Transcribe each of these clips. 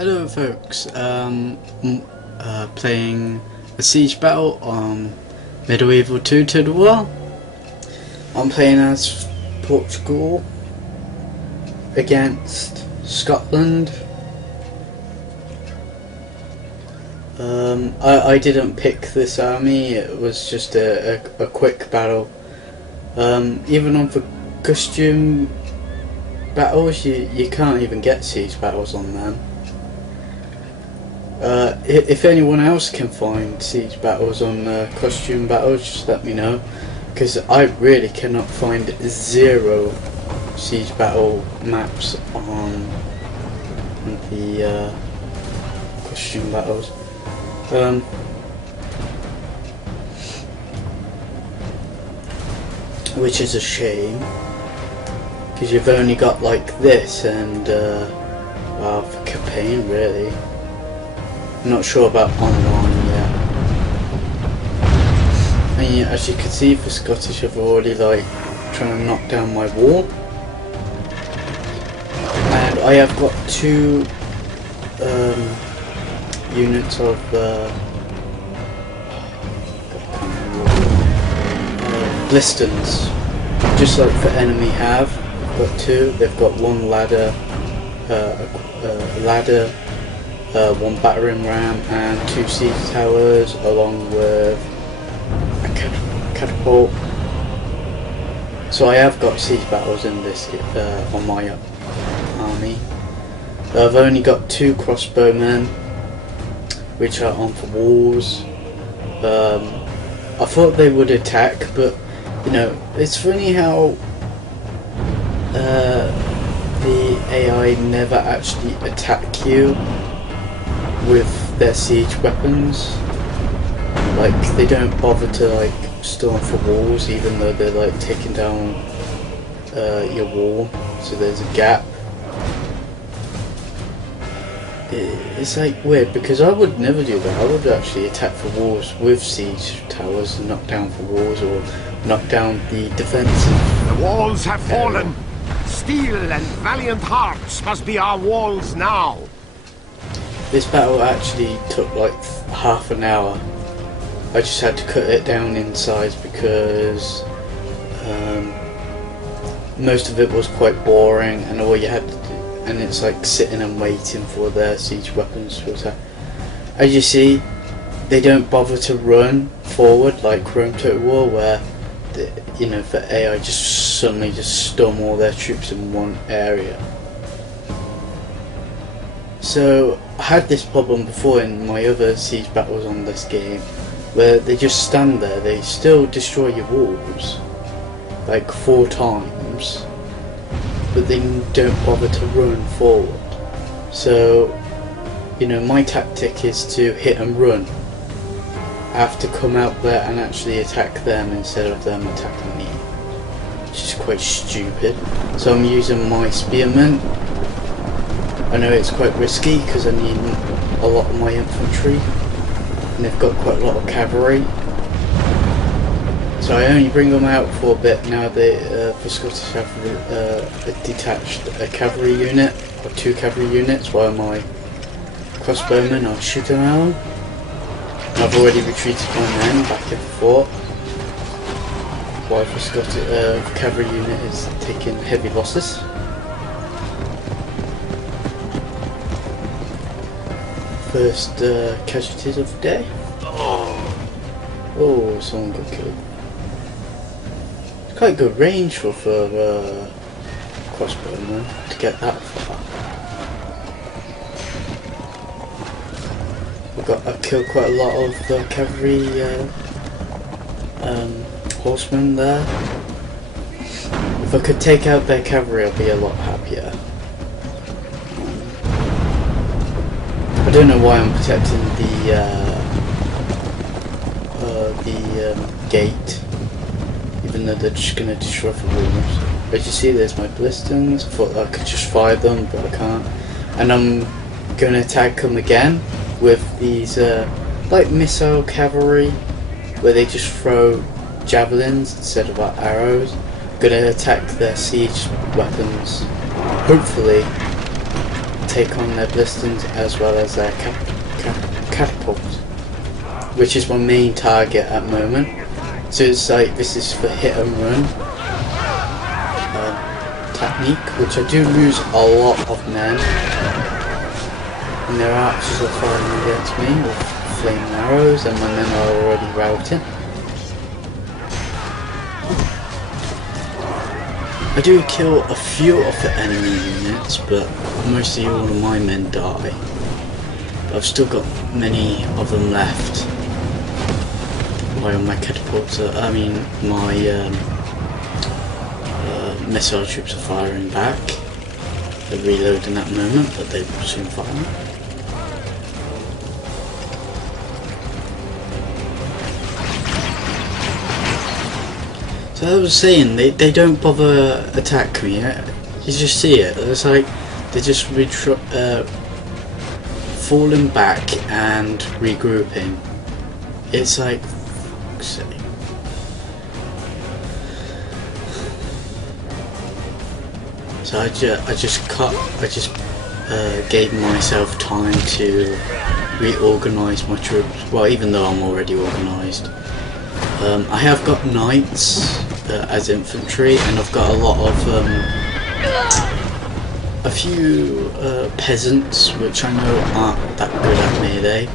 Hello folks, playing a siege battle on Medieval 2 Total War. I'm playing as Portugal against Scotland. I didn't pick this army, it was just a quick battle. Even on the costume battles, you can't even get siege battles on them. If anyone else can find siege battles on costume battles, just let me know, because I really cannot find zero siege battle maps on the costume battles. Which is a shame, because you've only got like this and well, for campaign really. I'm not sure about online yet. And yeah, as you can see, the Scottish have already like trying to knock down my wall, and I have got two units of Blistons, just like the enemy have. I've got two. They've got one ladder, one battering ram and two siege towers, along with a catapult. So I have got siege battles in this on my army. I've only got two crossbowmen, which are on the walls. I thought they would attack, but you know, it's funny how the AI never actually attack you with their siege weapons. Like, they don't bother to like storm for walls, even though they're like taking down your wall, so there's a gap. It's like weird, because I would never do that. I would actually attack for walls with siege towers and knock down for walls, or knock down the defensive. The walls have fallen. Steel and valiant hearts must be our walls now. This battle actually took like half an hour. I just had to cut it down in size because most of it was quite boring, and all you had to do, and it's like sitting and waiting for their siege weapons to attack. As you see, they don't bother to run forward like Rome Total War, where you know, the AI just suddenly just storm all their troops in one area. So I had this problem before in my other siege battles on this game, where they just stand there. They still destroy your walls like 4 times, but they don't bother to run forward. So, you know, my tactic is to hit and run. I have to come out there and actually attack them instead of them attacking me, which is quite stupid. So I'm using my spearmen. I know it's quite risky because I need a lot of my infantry, and they've got quite a lot of cavalry. So I only bring them out for a bit now. The Scottish have detached a cavalry unit, or 2 cavalry units, while my crossbowmen are shooting at them. I've already retreated my men back in the fort, while the Scottish cavalry unit is taking heavy losses. First casualties of the day. Oh, someone got killed. It's quite good range for crossbowmen to get that far. I've killed quite a lot of the cavalry horsemen there. If I could take out their cavalry, I'd be a lot happier. I don't know why I'm protecting the gate, even though they're just going to destroy the walls. As you see, there's my Blistons. I thought I could just fire them, but I can't. And I'm going to attack them again with these like missile cavalry, where they just throw javelins instead of arrows. I'm going to attack their siege weapons, hopefully take on their blistons as well as their catapults, which is my main target at the moment. So it's like, this is for hit and run technique, which I do lose a lot of men, and their archers are firing against me with flaming arrows, and my men are already routing. I do kill a few of the enemy units, but mostly all of my men die. But I've still got many of them left. While my catapults are, my missile troops are firing back. They're reloading at the moment, but they will soon fire. So I was saying, they don't bother attack me. You just see it. It's like they're just falling back and regrouping. It's like, fuck's sake. So I just gave myself time to reorganise my troops. Well, even though I'm already organised. I have got knights as infantry, and I've got a lot of a few peasants, which I know aren't that good at melee,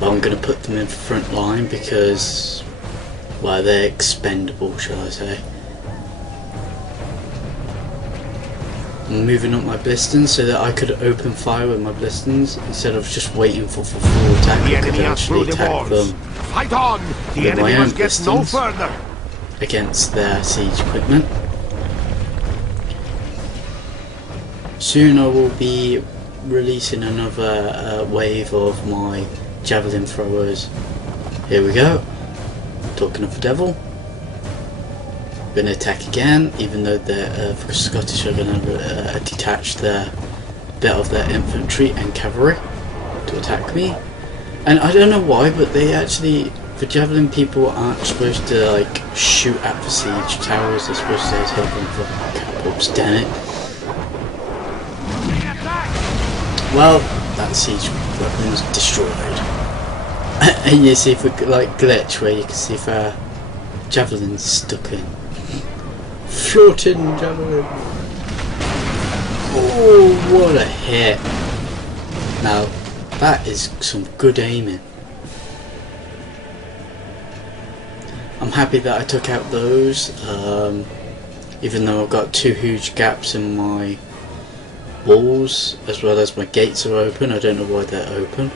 but I'm going to put them in front line because, well, they're expendable, shall I say. I'm moving up my blistons so that I could open fire with my blistons instead of just waiting for full attack. I could actually attack them. Fight on! The enemy must get no further against their siege equipment. Soon I will be releasing another wave of my javelin throwers. Here we go. Talking of the devil. Going to attack again, even though the Scottish are going to detach their bit of their infantry and cavalry to attack me. And I don't know why, but they actually, the javelin people aren't supposed to like shoot at the siege towers. They're supposed to take them for catapults. Damn it! Well, that siege weapon's destroyed. And you see the like glitch where you can see the javelin's stuck in. Floating javelin. Oh, what a hit! Now, that is some good aiming. I'm happy that I took out those, even though I've got two huge gaps in my walls, as well as my gates are open. I don't know why they're open.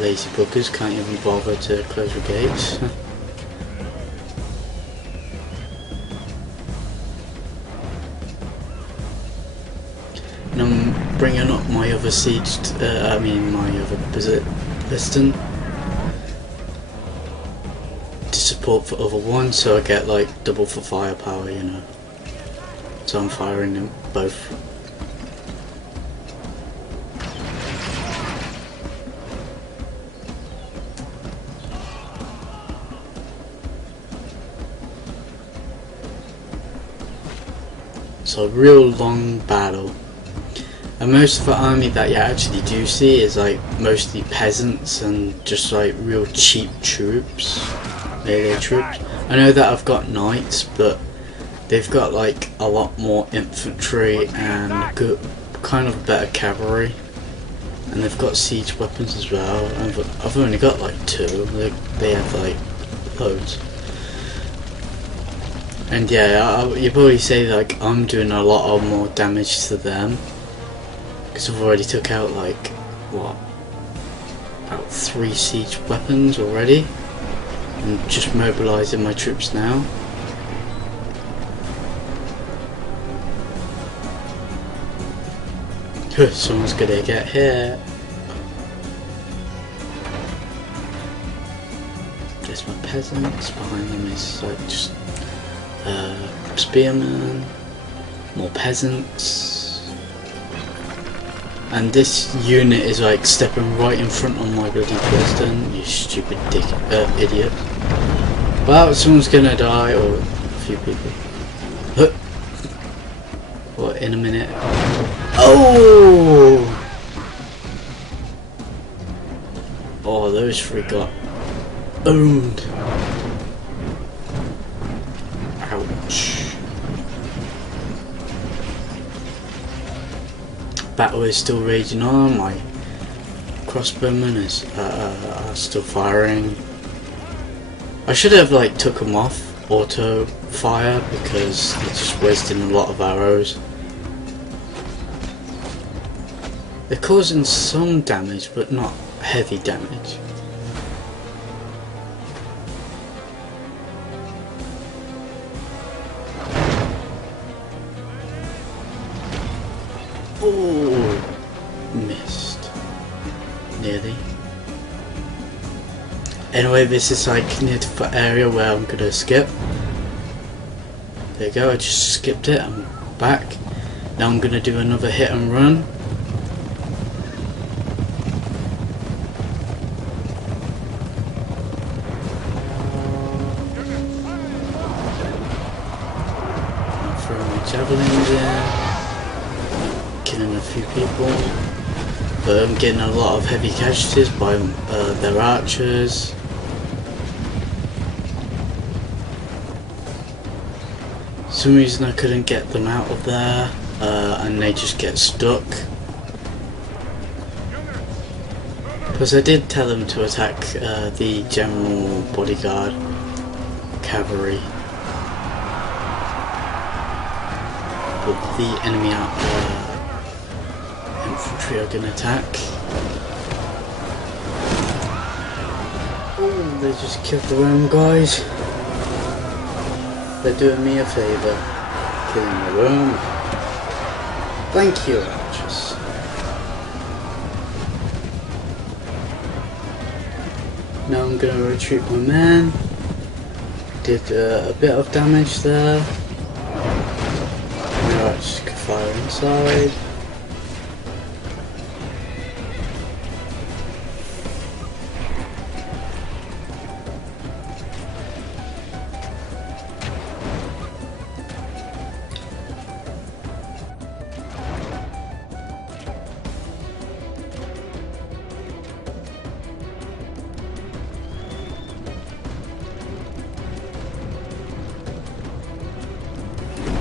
Lazy buggers can't even bother to close the gates. And I'm bringing up my other siege, my other piston to support for other ones, so I get like double for firepower, you know. So I'm firing them both. So a real long battle. And most of the army that you actually do see is like mostly peasants and just like real cheap troops, melee troops. I know that I've got knights, but they've got like a lot more infantry and good, kind of better cavalry, and they've got siege weapons as well. And I've only got like two. They have like loads. And yeah, you probably say like I'm doing a lot of more damage to them. Because I've already took out like, what, about 3 siege weapons already. I'm just mobilising my troops now. Someone's gonna get hit. There's my peasants, behind them is like just spearmen, more peasants. And this unit is like stepping right in front of my bloody piston, you stupid idiot. Well, someone's gonna die, or a few people. Or in a minute. Oh! Oh, those three got owned. Ouch. Battle is still raging on. My crossbowmen are still firing. I should have like took them off auto fire because they're just wasting a lot of arrows. They're causing some damage but not heavy damage. Oh, missed. Nearly. Anyway, this is like near the area where I'm gonna skip. There you go, I just skipped it, I'm back. Now I'm gonna do another hit and run. Throwing my javelins in, killing a few people. But I'm getting a lot of heavy casualties by their archers. For some reason I couldn't get them out of there, and they just get stuck. Because I did tell them to attack the general bodyguard cavalry. But the enemy infantry are going to attack. Oh, they just killed their own guys. They're doing me a favour, killing their own. Thank you, archers. Now I'm going to retreat my men. Did a bit of damage there. Now I just could fire inside.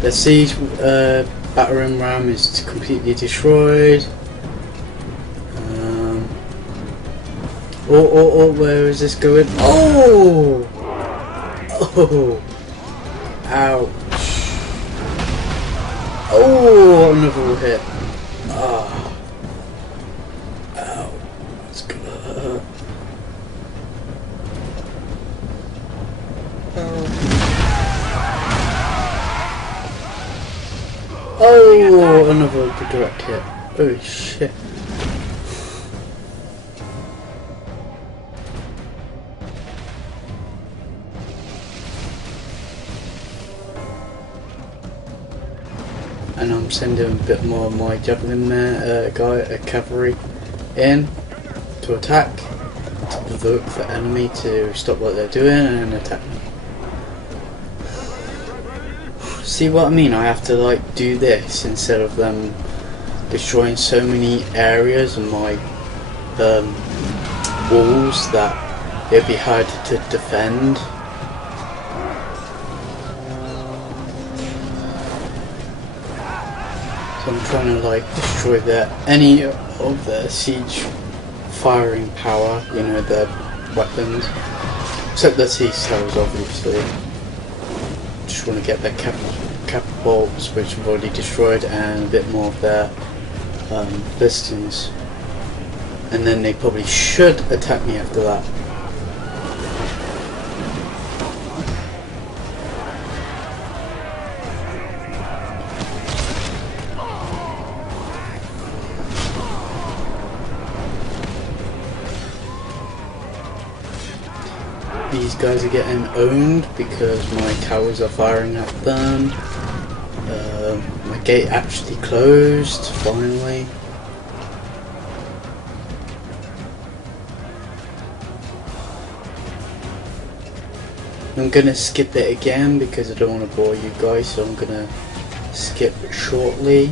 The siege battering ram is completely destroyed. Where is this going? Oh! Oh! Ouch! Oh, another hit. Ah! Ow! That's gonna hurt. Oh, another direct hit. Oh shit. And I'm sending a bit more of my javelin cavalry in to attack, to provoke the enemy to stop what they're doing and attack me. See what I mean? I have to like do this instead of them destroying so many areas and my walls that it'd be hard to defend. So I'm trying to like destroy any of the siege firing power, you know, their weapons, except the siege towers obviously. Just want to get their catapults, which I've already destroyed, and a bit more of their pistons, and then they probably should attack me after that. These guys are getting owned because my towers are firing at them. My gate actually closed, finally. I'm gonna skip it again because I don't want to bore you guys, so I'm gonna skip shortly.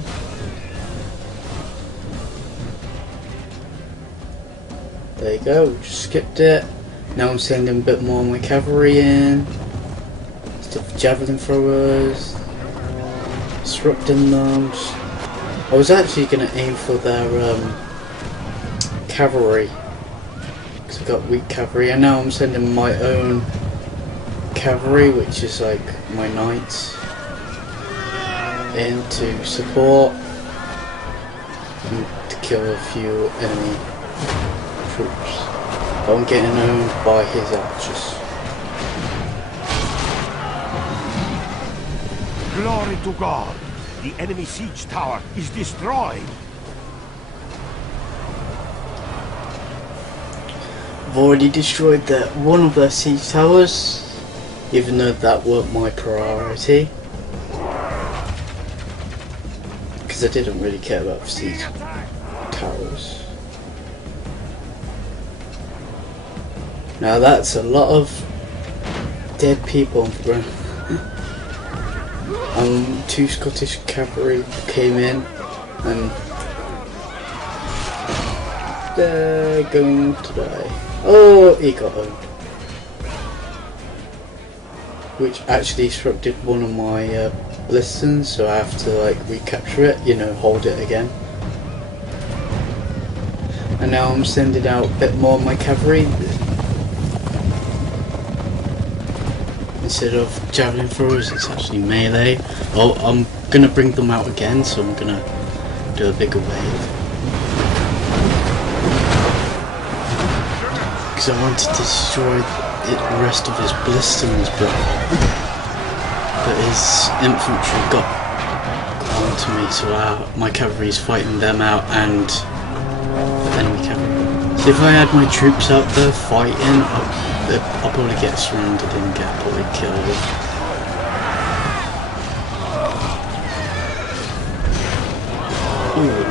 There you go, just skipped it. Now I'm sending a bit more of my cavalry in. Stuff javelin throwers. Disrupting them. I was actually going to aim for their cavalry. Because I got weak cavalry. And now I'm sending my own cavalry, which is like my knights, in to support. And to kill a few enemy troops. But I'm getting owned by his archers. Glory to God! The enemy siege tower is destroyed! I've already destroyed one of their siege towers, even though that weren't my priority. Because I didn't really care about siege towers. Now that's a lot of dead people on the ground. 2 Scottish cavalry came in and they're going to die. Oh, he got owned. Which actually disrupted one of my blistons, so I have to like recapture it, you know, hold it again. And now I'm sending out a bit more of my cavalry. Instead of javelin throwers, it's actually melee. Oh, I'm gonna bring them out again, so I'm gonna do a bigger wave. Because I wanted to destroy the rest of his blistons, but his infantry got onto me, so my cavalry is fighting them out and the enemy cavalry. So if I had my troops out there fighting, I'll probably get surrounded and get probably killed. Ooh.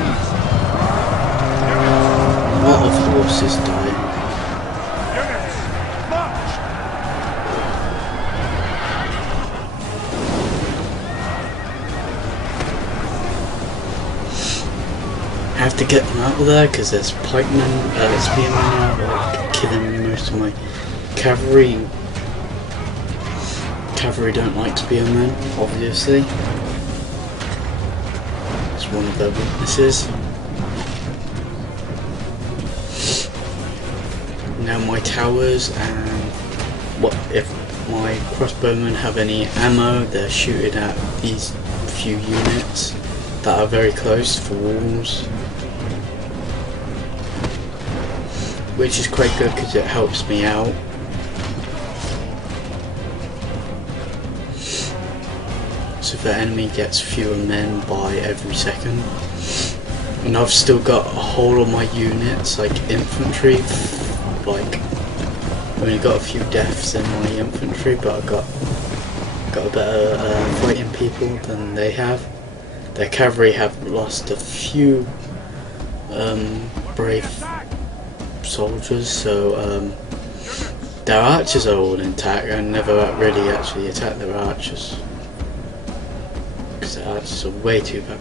A lot of horses dying. I have to get them out of there because there's pikemen, spearmen now, killing most of my cavalry. Cavalry don't like spearmen, obviously. It's one of their weaknesses. Now my towers, and what if my crossbowmen have any ammo, they're shooting at these few units that are very close to walls. Which is quite good because it helps me out. So the enemy gets fewer men by every second. And I've still got a whole of my units, like infantry, like I've only got a few deaths in my infantry, but I've got a better fighting people than they have. Their cavalry have lost a few brave soldiers, so their archers are all intact. I never really actually attacked their archers because their archers are way too bad.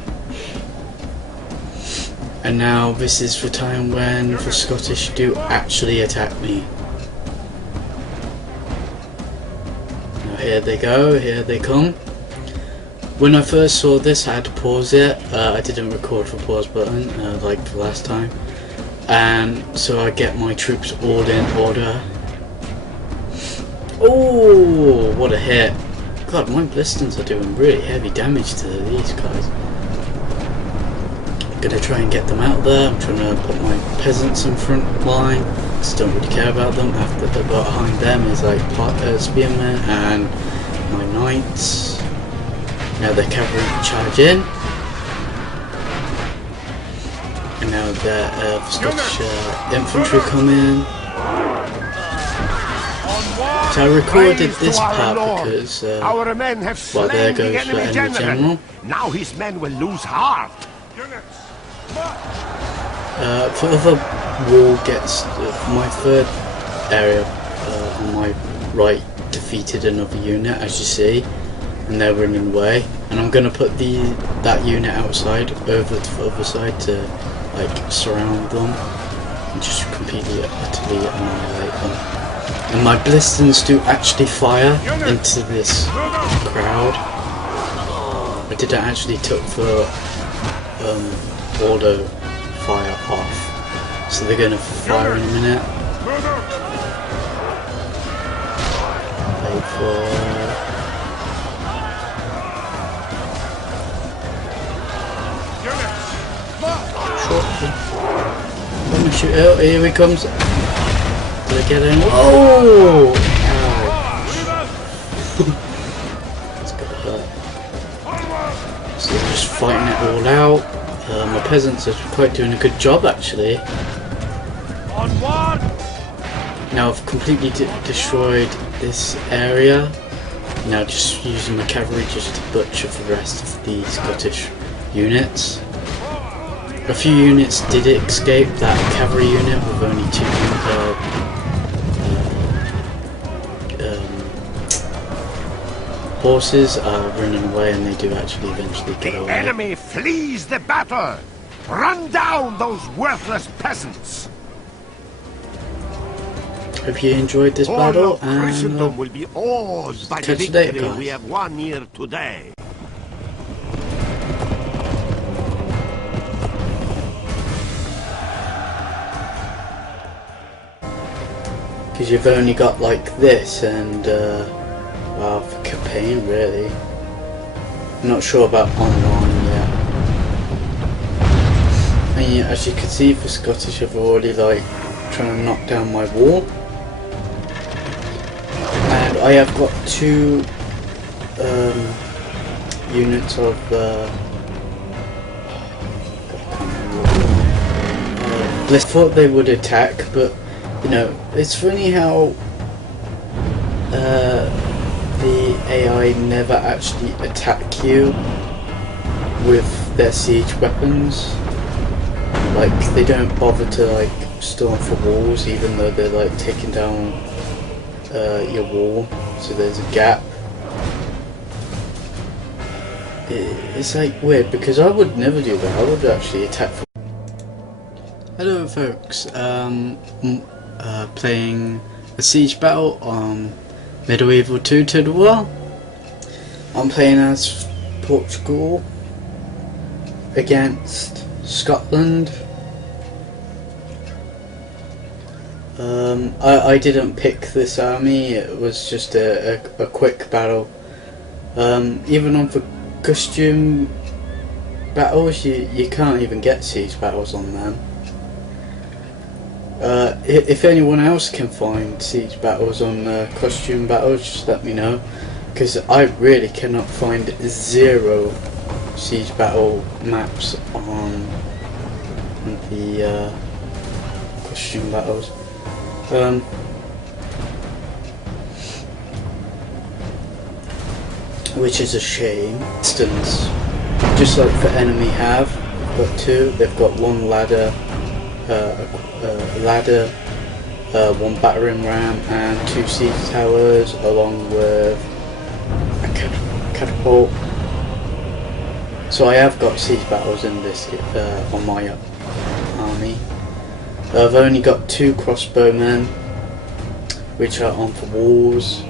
And now this is the time when the Scottish do actually attack me. Now here they go, here they come. When I first saw this I had to pause it. I didn't record the pause button like the last time. And so I get my troops all in order. Oh, what a hit. God, my blistons are doing really heavy damage to these guys. I'm gonna try and get them out there. I'm trying to put my peasants in front line. Just don't really care about them. After behind them is like spearmen and my knights. Now the cavalry charge in. And now the Scottish infantry come in. So I recorded this part because our men have slain there goes the enemy general. Now his men will lose heart. Further wall gets my third area on my right defeated another unit, as you see, and they're running away. And I'm going to put that unit outside over to the other side to like surround them. and just completely, utterly annihilate them. And my blisters do actually fire into this crowd. I didn't actually took the auto fire off, so they're going to fire in a minute. Wait for. Let me shoot. Oh, here he comes. Did I get him? Oh! That's gotta hurt. So they're just fighting it all out. My peasants are quite doing a good job actually. Now I've completely destroyed this area. Now just using my cavalry just to butcher the rest of the Scottish units. A few units did escape that cavalry unit with only 2 horses are running away, and they do actually eventually get away. The enemy flees the battle! Run down those worthless peasants! Hope you enjoyed this battle, and Christendom will be awed by the victory we have won here today. Because you've only got like this and well, for campaign really. I'm not sure about online yet. And yeah, as you can see, for Scottish I've already like trying to knock down my wall. And I have got 2 units of I thought they would attack, but you know, it's funny how the AI never actually attack you with their siege weapons. Like, they don't bother to like storm for walls, even though they're like taking down your wall, so there's a gap. It's like weird, because I would never do that. I would actually attack for. Hello folks, playing a siege battle on Medieval 2 Total War. I'm playing as Portugal against Scotland. I didn't pick this army, it was just a quick battle. Even on the costume battles, you can't even get siege battles on them. If anyone else can find siege battles on costume battles, just let me know, because I really cannot find 0 siege battle maps on the costume battles. Which is a shame. Instance, just like the enemy have got 2, they've got 1 ladder, one battering ram and 2 siege towers, along with a catapult. So I have got siege battles in this on my army. I've only got 2 crossbowmen, which are on the walls.